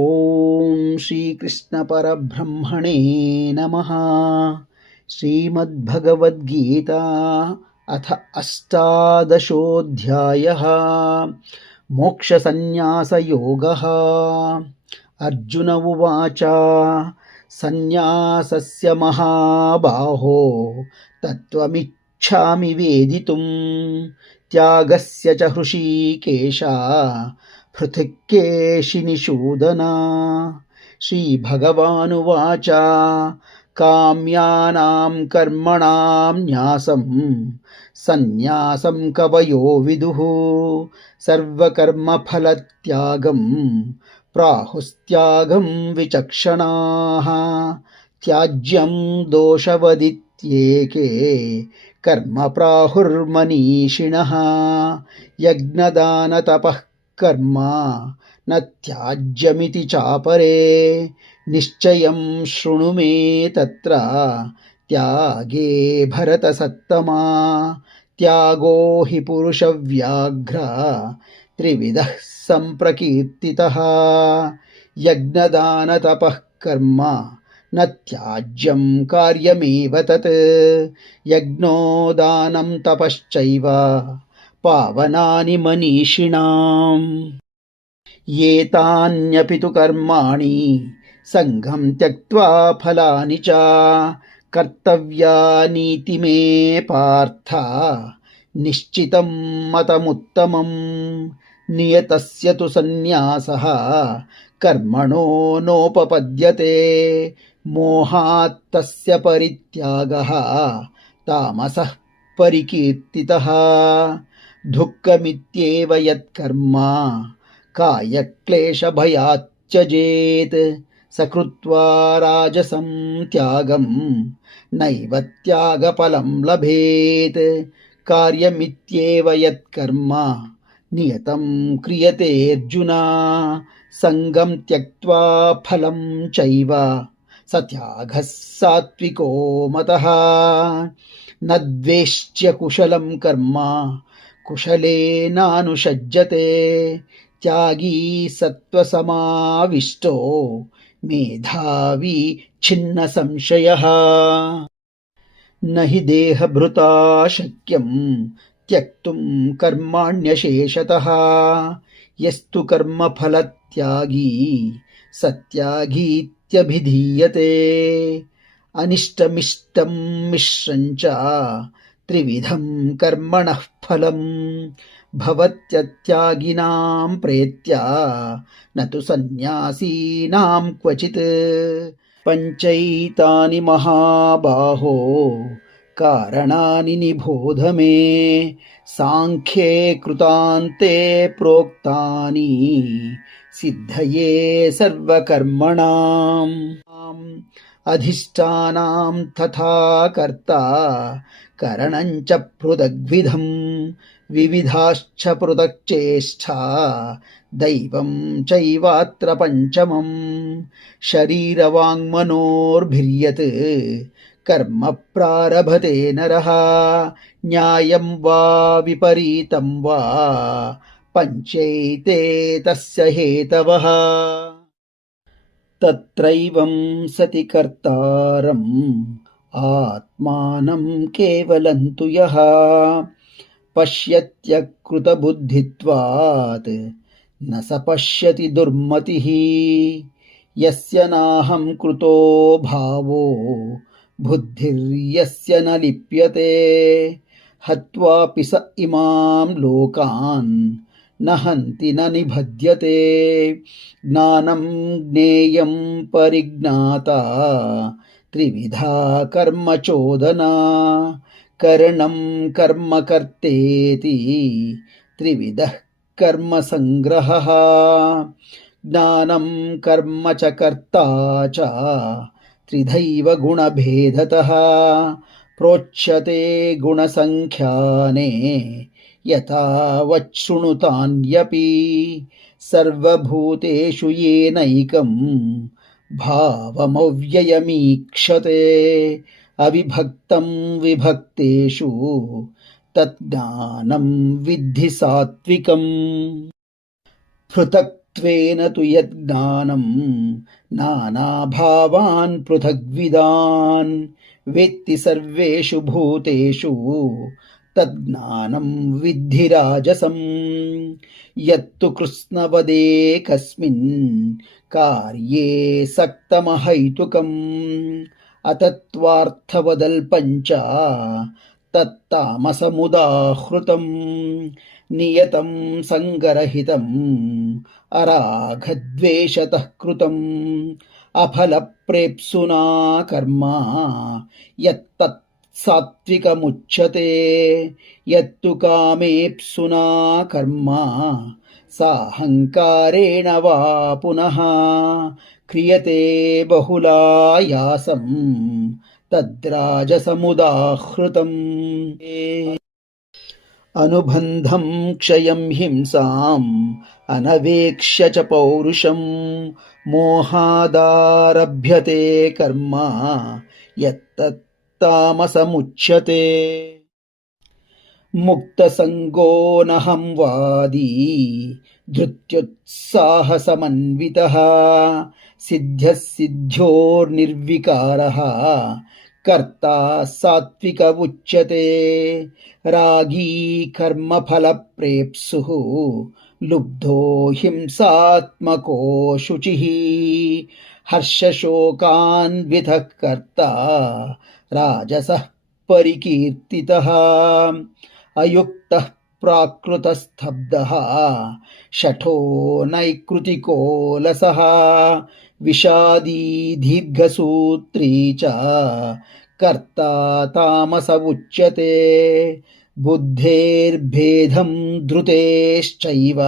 ओम श्रीकृष्ण परब्रह्मणे नमः। श्रीमद्भगवद्गीता अथ अष्टादशोऽध्यायः। मोक्षसंन्यासयोगः। अर्जुन उवाच संन्यासस्य महाबाहो तत्त्वमिच्छामि वेदितुं त्यागस्य च हृषीकेश पृथक् केशिनिषूदन। श्रीभगवानुवाच काम्यानां कर्मणां न्यासं सन्न्यासं कवयो विदुः सर्वकर्मफलत्यागं प्राहुस्त्यागं विचक्षणाः। त्याज्यं दोषवदित्येके कर्म प्राहुर्मनीषिणः यज्ञदानतपः कर्म न त्याज्यमिति चापरे निश्चयं शृणु मे तत्र त्यागे भरतसत्तमा। त्यागो हि पुरुषव्याघ्र त्रिविधः सम्प्रकीर्तितः यज्ञदानतपः कर्म न त्याज्यं कार्यमेव तत् यज्ञो दानं तपश्चैव पावनानि मनीषिणाम्। एतान्यपि तु कर्माणि सङ्गं त्यक्त्वा फलानि च कर्तव्यानीति मे पार्थ निश्चितं मतमुत्तमम्। नियतस्य तु सन्न्यासः कर्मणो नोपपद्यते मोहात् तस्य परित्यागः तामसः परिकीर्तितः। दुःखमित्येव यत्कर्म कायक्लेशभयात् त्यजेत् स कृत्वा राजसं त्यागं नैव त्यागफलं लभेत्। कार्यमित्येव यत्कर्म नियतं क्रियते अर्जुन सङ्गं त्यक्त्वा फलं चैव स त्यागः सात्विको मतः। न द्वेष्ट्य कुशलं कर्म कुशलेनानुषज्यते त्यागी सत्त्वसमाविष्टो मेधावी छिन्न संशयः। न हि देहभृता शक्यं त्यक्तुं कर्माण्यशेषतः यस्तु कर्मफलत्यागी सत्यागीत्यभिधीयते। अनिष्टमिष्टं मिश्रञ्च त्रिविधं कर्मणः फलं भवत्यत्यागिनां प्रेत्य न तु सन्न्यासीनां क्वचित्। पञ्चैतानि महाबाहो कारणानि निबोध मे साङ्ख्ये कृतान्ते प्रोक्तानि सिद्धये सर्वकर्मणाम्। अधिष्ठानं तथा कर्ता करणं च पृथग्विधं विविधाश्च पृथक् चेष्टा दैवं चैवात्र पञ्चमम्। शरीरवाङ्मनोर्भिर्यत् कर्म प्रारभते नरः न्यायं वा विपरीतं वा पञ्चैते तस्य हेतवः। तत्रैवं सति कर्तारम् आत्मानं केवलं तु यः पश्यत्यकृतबुद्धित्वात् न स पश्यति दुर्मतिः। यस्य नाहं कृतो भावो बुद्धिर्यस्य न लिप्यते हत्वापि स इमां लोकान् न हन्ति न निबध्यते। ज्ञानं ज्ञेयं परिज्ञाता त्रिविधा कर्म चोदना करणं कर्म कर्तेति त्रिविधः कर्म संग्रहः। ज्ञानं कर्म च कर्ता च त्रिधैव गुणभेदतः प्रोच्यते गुणसङ्ख्याने यथा वच्छृणुतान्यपि सर्वभूतेषु येनैकं भावमव्ययमीक्षते अविभक्तं विभक्तेषु तज्ज्ञानं विद्धि सात्विकम्। पृथक् त्वेन तु यज्ञानं नानाभावान् पृथग्विदान् वेत्ति सर्वेषु भूतेषु तज्ज्ञानं विद्धि राजसम् यत्तु कृत्स्नवदेकस्मिन् कार्ये सक्तमहैतुकम् अतत्त्वार्थवदल्पञ्च तत्तामसमुदाहृतम् नियतं सङ्गरहितम् अरागद्वेषतः कृतम् अफलप्रेप्सुना कर्म यत्तत् सात्विकमुच्यते यत्तु कामेप्सुना कर्म साहङ्कारेण वा पुनः क्रियते बहुलायासम् तद्राजसमुदाहृतम् अनुबन्धं क्षयं हिंसाम् अनवेक्ष्य च पौरुषं मोहादारभ्यते कर्म यत्तत्तामसमुच्यते मुक्तसङ्गो नहं वादी धृत्युत्साहसमन्वितः सिद्ध्यः सिद्ध्योर्निर्विकारः कर्ता सात्विक उच्यते रागी कर्मफलप्रेप्सुः लुब्धो हिंसात्मको शुचिः हर्षशोकान्वितः कर्ता राजसः परिकीर्तितः अयुक्तः प्राकृतस्तब्धः शठो नैकृतिको लसः विषादी दीर्घसूत्री च कर्ता तामस उच्यते बुद्धेर्भेदं धृतेश्चैव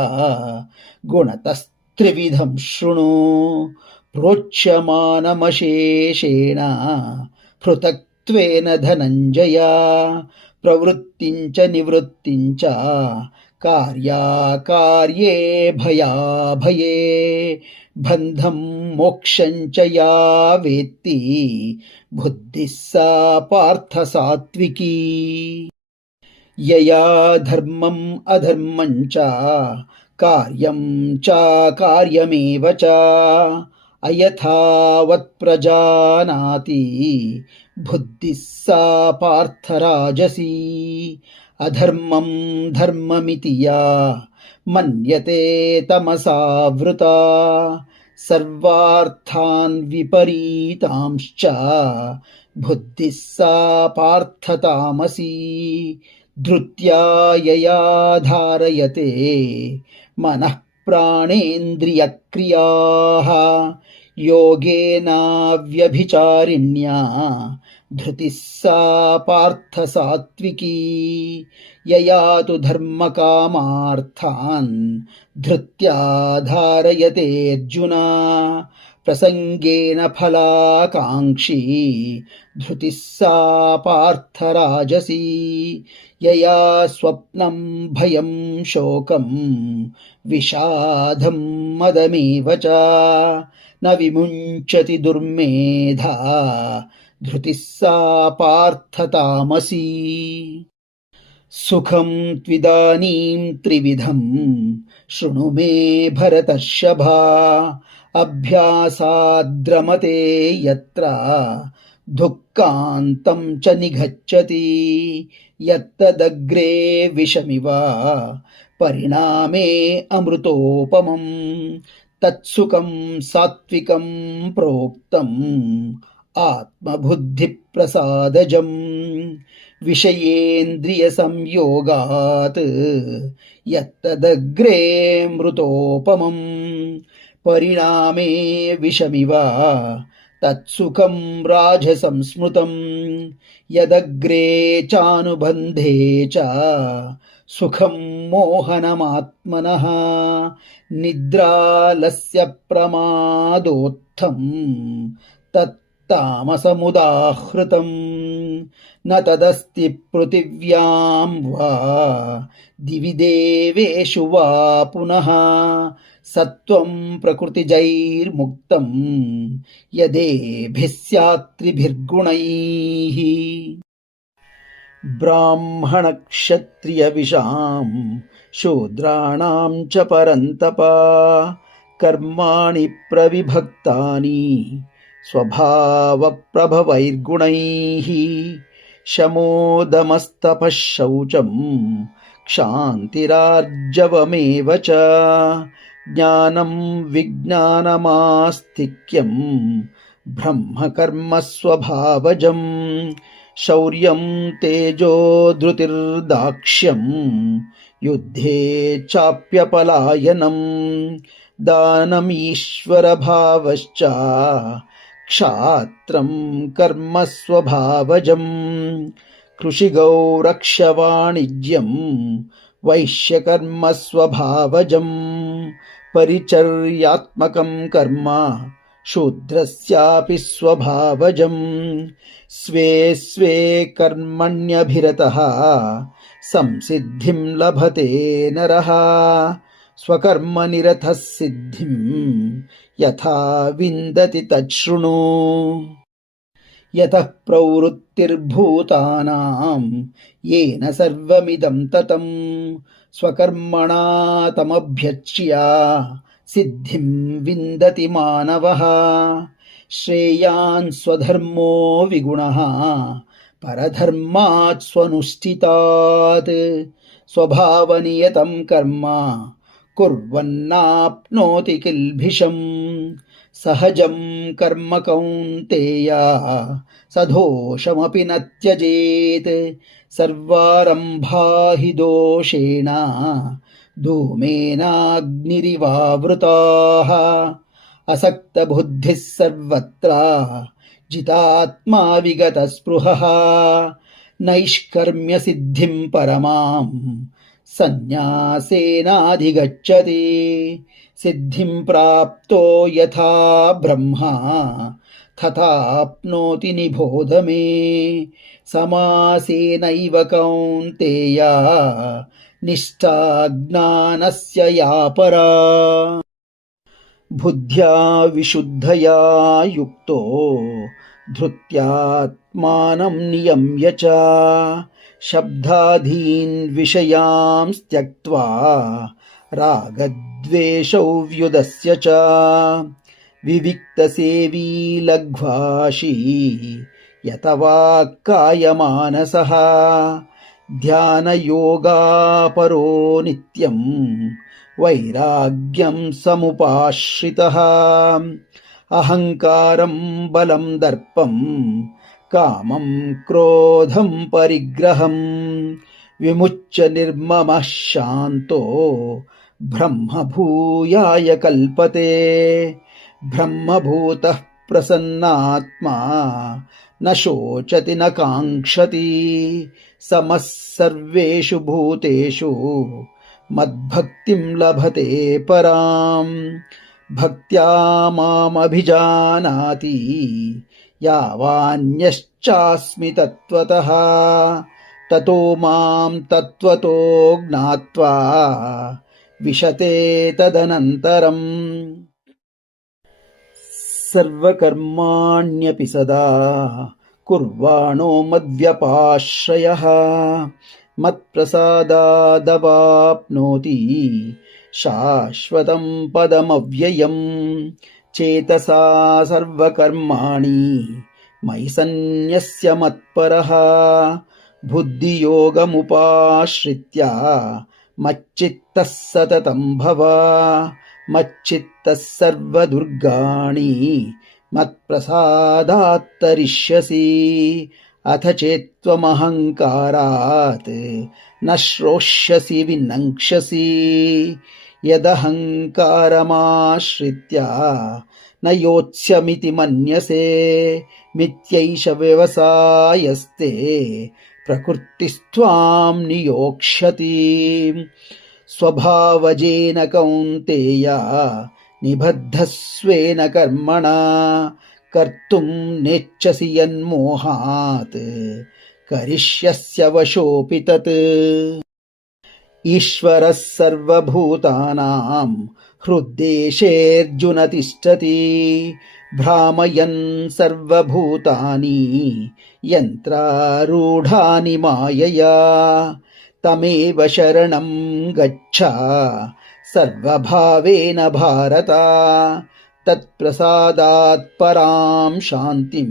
गुणतस्त्रिविधं शृणु प्रोच्यमानमशेषेण पृथक्त्वेन धनञ्जय प्रवृत्तिञ्च निवृत्तिञ्च कार्याकार्ये भयाभये बन्धं मोक्षञ्च या वेत्ति बुद्धिः सा पार्थ सात्विकी यया धर्मम् अधर्मञ्च कार्यं च कार्यमेव च अयथावत् प्रजानाति बुद्धिः सा पार्थराजसी अधर्मं धर्ममिति या मन्यते तमसावृता सर्वार्थान् विपरीतांश्च बुद्धिः सा पार्थतामसी धृत्या यया धारयते मनः प्राणेन्द्रियक्रियाः योगेनाव्यभिचारिण्या धृतिः सा पार्थ सात्विकी यया तु धर्मकामार्थान् धृत्या धारयते अर्जुन प्रसंगेन फलाकाङ्क्षी धृतिः सा पार्थ राजसी यया स्वप्नं भयं शोकं विषादं मदमेव च न विमुञ्चति दुर्मेधा धृतिः सा पार्थ तामसी सुखं त्विदानीं त्रिविधं शृणु मे भरतर्षभा अभ्यासाद्रमते यत्र दुःखान्तं च निगच्छति यत्तदग्रे विषमिव परिणामे अमृतोपमं तत्सुखं सात्विकं प्रोक्तम् आत्मबुद्धिप्रसादजम् विषयेन्द्रियसंयोगात् यत्तदग्रे मृतोपमम् परिणामे विषमिव तत्सुखं राजसं स्मृतं यदग्रे चानुबन्धे च सुखं मोहनमात्मनः निद्रालस्य प्रमादोत्थं तत्तामसमुदाहृतम् न तदस्ति पृथिव्यां वा दिवि देवेषु वा पुनः सत्वं प्रकृतिजैर्मुक्तं यदेभिः स्यात् त्रिभिर्गुणैः ब्राह्मणक्षत्रियविषां शूद्राणां च परन्तप कर्माणि प्रविभक्तानि स्वभावप्रभवैर्गुणैः शमोदमस्तपः शौचम् क्षान्तिरार्जवमेव च ज्ञानं विज्ञानमास्तिक्यं ब्रह्मकर्मस्वभावजम् शौर्यं तेजो धृतिर्दाक्ष्यं युद्धे चाप्यपलायनम् दानमीश्वरभावश्च क्षात्रं कर्म स्वभावजम् कृषिगौरक्षवाणिज्यं वैश्यकर्म स्वभावजम् परिचर्यात्मकं कर्म शूद्रस्यापि स्वभावजम् स्वे स्वे कर्मण्यभिरतः संसिद्धिं लभते नरः स्वकर्मनिरतः सिद्धिं यथा विन्दति तच्छृणु यतः प्रवृत्तिर्भूतानां येन सर्वमिदं ततं स्वकर्मणा तमभ्यच्य सिद्धिं विन्दति मानवः श्रेयान् स्वधर्मो विगुणः परधर्मात् स्वनुष्ठितात् स्वभावनियतं कर्म कुर्वन्नाप्नोति किल्बिषम् सहजं कर्म कौन्तेय सदोषमपि न त्यजेत् सर्वारम्भा हि दोषेण धूमेनाग्निरिवावृताः असक्तबुद्धिः सर्वत्र जितात्मा विगतस्पृहः नैष्कर्म्यसिद्धिं परमां सन्न्यासेनाधिगच्छति सिद्धिं प्राप्तो यथा ब्रह्मा तथाप्नोति निबोध मे समासेनैव कौन्तेय निष्ठा ज्ञानस्य या परा बुद्ध्या विशुद्धया युक्तो धृत्यात्मानं नियम्य च शब्दादीन् विषयान् त्यक्त्वा रागद्वेषौ व्युदस्य च विविक्तसेवी लघ्वाशी यतवाक्कायमानसः ध्यानयोगापरो नित्यं वैराग्यं समुपाश्रितः अहङ्कारं बलं दर्पं कामं क्रोधं परिग्रहं विमुच्य निर्ममः शान्तो ब्रह्मभूयाय कल्पते ब्रह्मभूतः प्रसन्नात्मा न शोचति न काङ्क्षति समः सर्वेषु भूतेषु मद्भक्तिं लभते पराम् भक्त्या मामभिजानाति यावान्यश्चास्मि तत्त्वतः ततो मां तत्त्वतो ज्ञात्वा विशते तदनन्तरम् सर्वकर्माण्यपि सदा कुर्वाणो मद्व्यपाश्रयः मत्प्रसादादवाप्नोति शाश्वतं पदमव्ययम् चेतसा सर्वकर्माणि मयि सन्न्यस्य मत्परः बुद्धियोगमुपाश्रित्य मच्चित्तः सततं भव मच्चित्तः सर्वदुर्गाणि मत्प्रसादात् तरिष्यसि अथ चेत्त्वमहङ्कारात् न श्रोष्यसि विनङ्क्ष्यसि यदहङ्कारमाश्रित्य न योत्स्यमिति मन्यसे मिथ्यैष व्यवसायस्ते प्रकृतिस्त्वां नियोक्ष्यति स्वभावजेन कौन्तेय निबद्धस्वेन कर्मणा कर्तुं नेच्छसि यन्मोहात् करिष्यस्य वशोऽपि तत् ईश्वरः सर्वभूतानां हृद्देशेऽर्जुन तिष्ठति भ्रामयन् सर्वभूतानि यन्त्रारूढानि मायया तमेव शरणं गच्छ सर्वभावेन भारत तत्प्रसादात् परां शान्तिं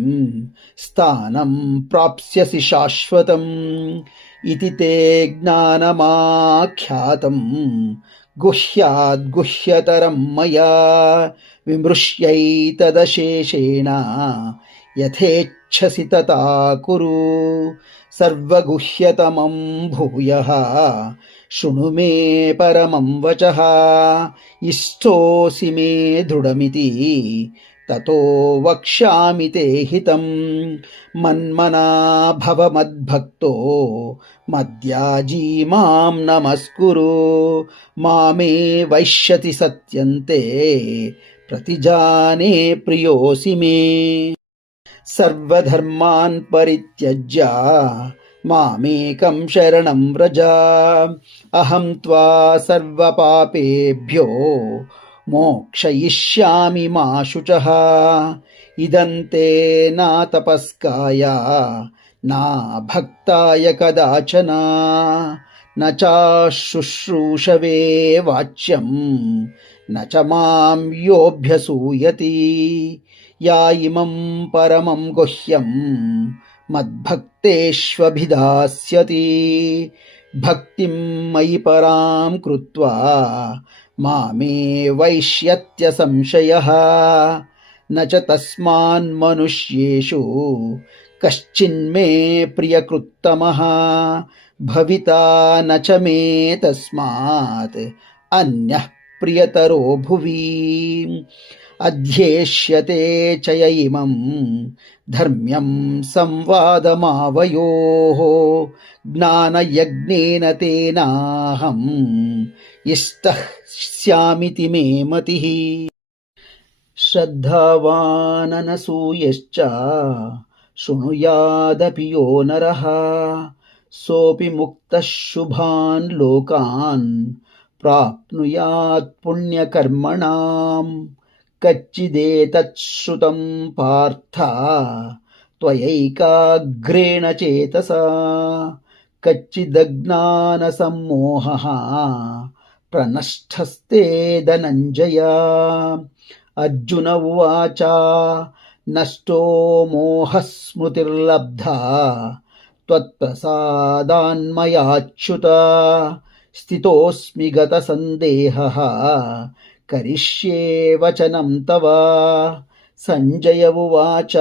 स्थानं प्राप्स्यसि शाश्वतम् इति ते ज्ञानमाख्यातम् गुह्याद् गुह्यतरं मया विमृश्यैतदशेषेण यथेच्छसि तथा कुरु सर्वगुह्यतमं भूयः शृणु मे परमं वचः इष्टोऽसि मे दृढमिति ततो वक्ष्यामि ते हितं मन्मना भव मद्भक्तो मद्याजी मां नमस्कुरु मामे वैष्यति सत्यन्ते प्रतिजाने प्रियोऽसि मे सर्वधर्मान् परित्यज्य मामेकं शरणं व्रज अहं त्वा सर्वपापेभ्यो मोक्षयिष्यामि मा शुचः इदं ते न तपस्काय न भक्ताय कदाचन न चाशुश्रूषवे वाच्यं न च मां योऽभ्यसूयति या इमं परमं गुह्यं मद्भक्तेष्वभिधास्यति भक्तिं मयि परां कृत्वा मामे वैष्यत्य संशयः न च तस्मान्मनुष्येषु कश्चिन्मे प्रियकृत्तमः भविता न च मे तस्मात् अन्यः प्रियतरो भुवि अध्येष्यते च य इमं धर्म्यं संवादमावयोः ज्ञानयज्ञेन तेनाहम् इष्टः स्यामिति मे मतिः श्रद्धावाननसूयश्च शृणुयादपि यो नरः सोऽपि मुक्तः शुभान् लोकान् प्राप्नुयात् पुण्यकर्मणाम् कच्चिदेतच्छ्रुतं पार्थ त्वयैकाग्रेण चेतसा कच्चिदज्ञानसम्मोहः प्रनष्टस्ते धनञ्जय अर्जुन उवाच नष्टो मोहः स्मृतिर्लब्धा त्वत्प्रसादान्मयाच्युत स्थितोऽस्मि गतसन्देहः करिष्ये वचनं तव सञ्जय उवाच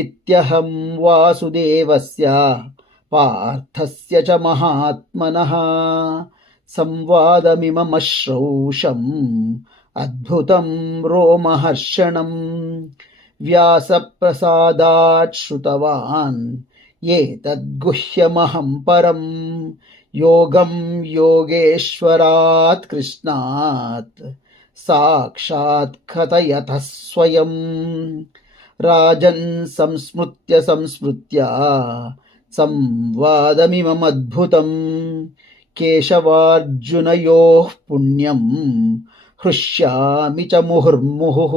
इत्यहं वासुदेवस्य पार्थस्य च महात्मनः संवादमिममश्रौषम् अद्भुतं रोमहर्षणं व्यासप्रसादात् श्रुतवान् एतद्गुह्यमहं परं योगं योगेश्वरात् कृष्णात् साक्षात् कथयतः स्वयं राजन् संस्मृत्य संवादमिममद्भुतं केशवार्जुनयोः पुण्यं हृष्यामि च मुहुर्मुहुः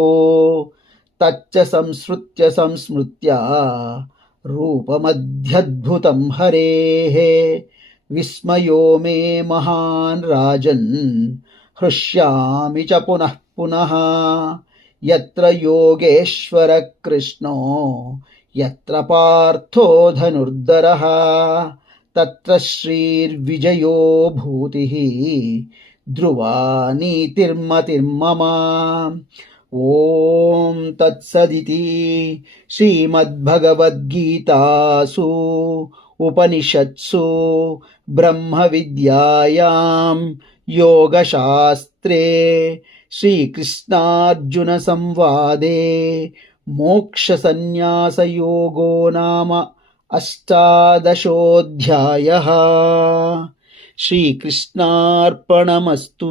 तच्च संस्मृत्य रूपमध्यद्भुतं हरेः विस्मयो मे महान् राजन् हृष्यामि च पुनः पुनः यत्र योगेश्वरः कृष्णो यत्र पार्थो धनुर्धरः तत्र श्रीर्विजयो भूतिः ध्रुवा नीतिर्मतिर्मम ॐ तत्सदिति श्रीमद्भगवद्गीतासु उपनिषत्सु ब्रह्मविद्यायां योगशास्त्रे श्रीकृष्णार्जुनसंवादे मोक्षसंन्यासयोगो नाम 18 श्रीकृष्णार्पणमस्तु।